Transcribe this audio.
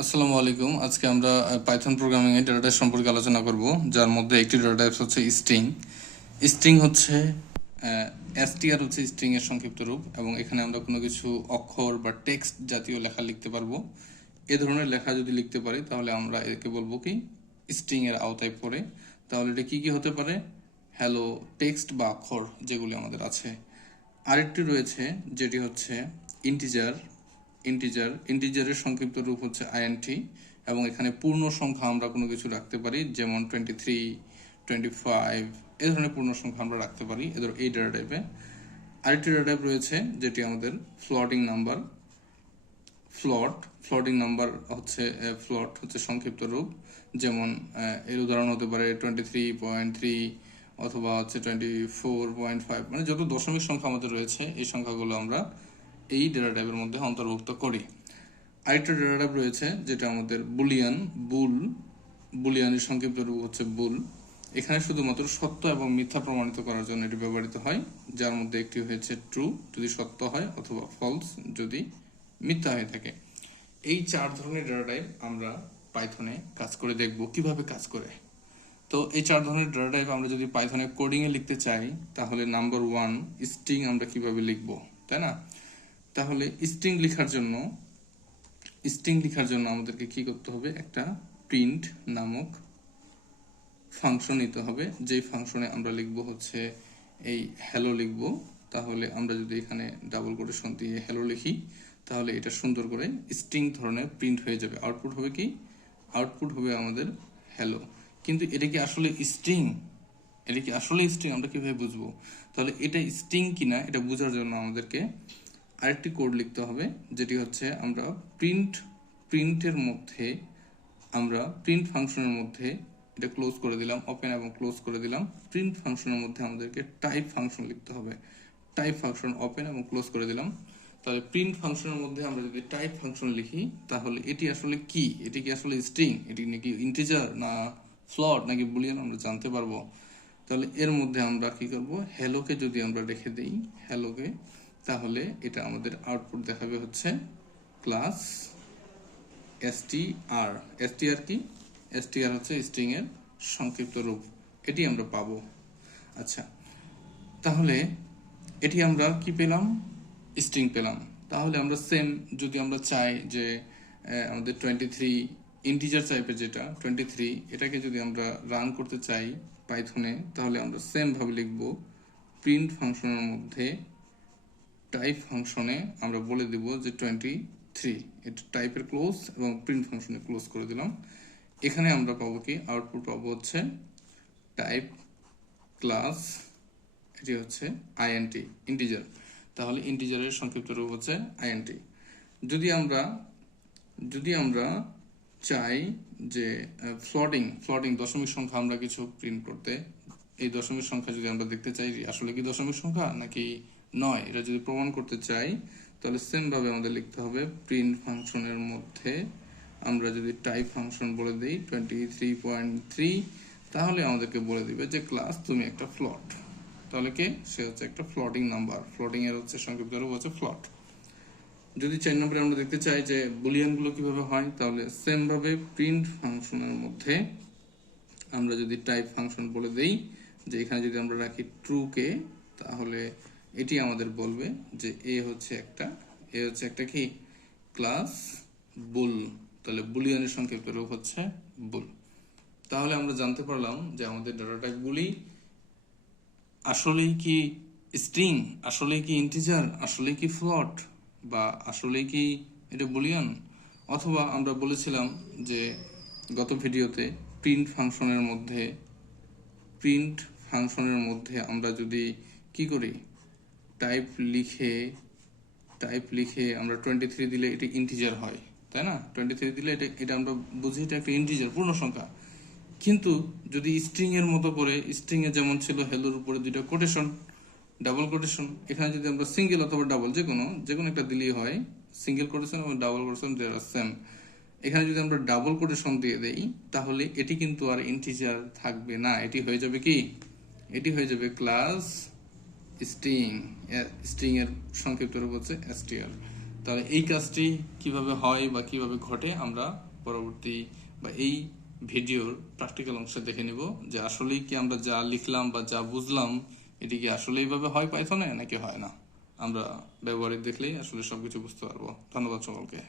আসসালামু আলাইকুম। আজকে আমরা পাইথন প্রোগ্রামিং এর ডেটা টাইপ সম্পর্কে আলোচনা করব, যার মধ্যে একটি ডেটা টাইপস হচ্ছে স্ট্রিং। স্ট্রিং হচ্ছে এসটিআর হচ্ছে স্ট্রিং এর সংক্ষিপ্ত রূপ, এবং এখানে আমরা কোনো কিছু অক্ষর বা টেক্সট জাতীয় লেখা লিখতে পারবো। এ ধরনের লেখা যদি লিখতে পারি তাহলে আমরা একে বলবো কি স্ট্রিং এর আওতায় পড়ে। তাহলে এটা কি কি হতে পারে? হ্যালো টেক্সট বা অক্ষর যেগুলি আমাদের আছে। আরেকটি রয়েছে যেটি হচ্ছে ইন্টিজার। ইন্টিজারের সংক্ষিপ্ত রূপ হচ্ছে আইএনটি, এবং এখানে পূর্ণ সংখ্যা আমরা কোনো কিছু রাখতে পারি, যেমন 23, 25 এ ধরনের পূর্ণ সংখ্যা আমরা রাখতে পারি এই ডেটা টাইপে। আরেকটি ডেটা টাইপ রয়েছে যেটি আমাদের ফ্লোটিং নাম্বার। ফ্লোটিং নাম্বার হচ্ছে ফ্লোট হচ্ছে সংক্ষিপ্ত রূপ, যেমন এর উদাহরণ হতে পারে 23.3 অথবা হচ্ছে 24.5, মানে যত দশমিক সংখ্যা আমাদের রয়েছে এই সংখ্যাগুলো আমরা এই ডেটা টাইপের মধ্যে অন্তর্ভুক্ত করি। আরেকটা ডেটা টাইপ রয়েছে যেটা আমাদের বুলিয়ানের সংক্ষিপ্ত রূপ হচ্ছে বুল। এখানে শুধুমাত্র সত্য এবং মিথ্যা প্রমাণিত করার জন্য এটি ব্যবহৃত হয়, যার মধ্যে একটি হয়েছে ট্রু যদি সত্য হয়, অথবা ফলস যদি মিথ্যা হয়ে থাকে। এই চার ধরনের ডেটা টাইপ আমরা পাইথনে কাজ করে দেখব কিভাবে কাজ করে। তো এই চার ধরনের ডেটা টাইপ আমরা যদি পাইথনে কোডিং এ লিখতে চাই, তাহলে নাম্বার 1 স্ট্রিং আমরা কিভাবে লিখব, তাই না? তাহলে স্ট্রিং লেখার জন্য আমাদেরকে কি করতে হবে? একটা প্রিন্ট নামক ফাংশন নিতে হবে, যেই ফাংশনে আমরা লিখব হচ্ছে এই হ্যালো লিখব। তাহলে আমরা যদি এখানে ডাবল কোটেশন দিয়ে হ্যালো লিখি, তাহলে এটা সুন্দর করে স্ট্রিং ধরনের প্রিন্ট হয়ে যাবে। আউটপুট হবে কি? আউটপুট হবে আমাদের হ্যালো। কিন্তু এটা কি আসলে স্ট্রিং? আমরা কিভাবে বুঝবো? তাহলে এটা স্ট্রিং কিনা এটা বোঝার জন্য আমাদেরকে আরেকটি কোড লিখতে হবে, যেটি হচ্ছে আমরা প্রিন্টের মধ্যে প্রিন্ট ফাংশনের মধ্যে এটা ক্লোজ করে দিলাম, ওপেন এবং ক্লোজ করে দিলাম। প্রিন্ট ফাংশনের মধ্যে আমাদেরকে টাইপ ফাংশন লিখতে হবে। টাইপ ফাংশন ওপেন এবং ক্লোজ করে দিলাম। তাহলে প্রিন্ট ফাংশনের মধ্যে আমরা যদি টাইপ ফাংশন লিখি, তাহলে এটি আসলে কি? এটি কি আসলে স্ট্রিং? এটি নাকি ইন্টিজার, না ফ্লোট, নাকি বুলিয়ান, আমরা জানতে পারবো। তাহলে এর মধ্যে আমরা কি করব? হ্যালোকে যদি আমরা রেখে দেই, হ্যালোকে, তাহলে এটা আমাদের আউটপুট দেখাবে হচ্ছে ক্লাস এসটিআর। এসটিআর কি? এসটিআর হচ্ছে স্ট্রিং এর সংক্ষিপ্ত রূপ। এটি আমরা পাবো। আচ্ছা, তাহলে এটি আমরা কি পেলাম? স্ট্রিং পেলাম। তাহলে আমরা সেম যদি আমরা চাই যে আমাদের 23 ইন্টিজার টাইপের যেটা 23, এটাকে যদি আমরা রান করতে চাই পাইথনে, তাহলে আমরা সেম ভাবে লিখব। প্রিন্ট ফাংশনের মধ্যে টাইপ ফাংশনে আমরা বলে দিব যে 23, এটা টাইপের ক্লোজ এবং প্রিন্ট ফাংশনে ক্লোজ করে দিলাম। এখানে আমরা পাবো কি? আউটপুট পাবো হচ্ছে টাইপ ক্লাস, এটি হচ্ছে আইএনটি, ইন্টিজার। তাহলে ইন্টিজারের সংক্ষিপ্ত রূপ হচ্ছে আইএনটি। যদি আমরা চাই যে ফ্লোটিং দশমিক সংখ্যা আমরা কিছু প্রিন্ট করতে, এই দশমিক সংখ্যা যদি আমরা দেখতে চাই আসলে কি দশমিক সংখ্যা নাকি নয়, এটা যদি প্রমাণ করতে চাই, তাহলে সেম ভাবে আমাদের লিখতে হবে প্রিন্ট ফাংশনের মধ্যে আমরা যদি টাইপ ফাংশন বলে দিই 23.3, তাহলে আমাদেরকে বলে দিবে যে ক্লাস তুমি একটা ফ্লট। তাহলে কে? সে হচ্ছে একটা ফ্লোটিং নাম্বার। ফ্লোটিং এর হচ্ছে সংক্ষিপ্ত রূপ হচ্ছে ফ্লট। যদি 4 নম্বরে আমরা দেখতে চাই যে বুলিয়ান গুলো কিভাবে হয়, তাহলে সেম ভাবে প্রিন্ট ফাংশনের মধ্যে আমরা যদি টাইপ ফাংশন বলে দেই যে এখানে যদি আমরা রাখি ট্রু কে, তাহলে এটি আমাদের বলবে যে এ হচ্ছে একটা কি? ক্লাস বুল। তাহলে বুলিয়ানের সংক্ষিপ্ত রূপ হচ্ছে বুল। তাহলে আমরা জানতে পারলাম যে আমাদের ডেটা টাইপ গুলি আসলেই কি স্ট্রিং, আসলেই কি ইন্টিজার, আসলেই কি ফ্লোট, বা আসলেই কি এটা বুলিয়ান। অথবা আমরা বলেছিলাম যে গত ভিডিওতে প্রিন্ট ফাংশনের মধ্যে আমরা যদি কি করি? টাইপ লিখে আমরা 23 দিলে এটা ইন্টিজার হয়, তাই না? 23 দিলে এটা আমরা বুঝি এটা একটা ইন্টিজার, পূর্ণ সংখ্যা। কিন্তু যদি স্ট্রিং এর মতো করে, স্ট্রিং এ যেমন ছিল হ্যালোর উপরে দুইটা কোটেশন, ডাবল কোটেশন, এখানে যদি আমরা সিঙ্গেল অথবা ডাবল যে কোনো একটা দিলেই হয়। সিঙ্গেল কোটেশন এবং ডাবল কোটেশন দে আর সেম। এখানে যদি আমরা ডাবল কোটেশন দিয়ে দেই, তাহলে এটি কিন্তু আর ইন্টিজার থাকবে না। এটি হয়ে যাবে কি? এটি হয়ে যাবে ক্লাস স্ট্রিং। স্ট্রিং এর সংক্ষিপ্ত রূপ হচ্ছে এসটিআর। তাহলে এই কাজটি কিভাবে হয় বা কিভাবে ঘটে আমরা পরবর্তী বা এই ভিডিওর প্র্যাকটিক্যাল অংশে দেখে নিব যে আসলেই কি আমরা যা লিখলাম বা যা বুঝলাম এটি কি আসলে এইভাবে হয় পাইথনে নাকি হয় না। আমরা ব্যবহারিক দেখলেই আসলে সবকিছু বুঝতে পারবো। ধন্যবাদ সকলকে।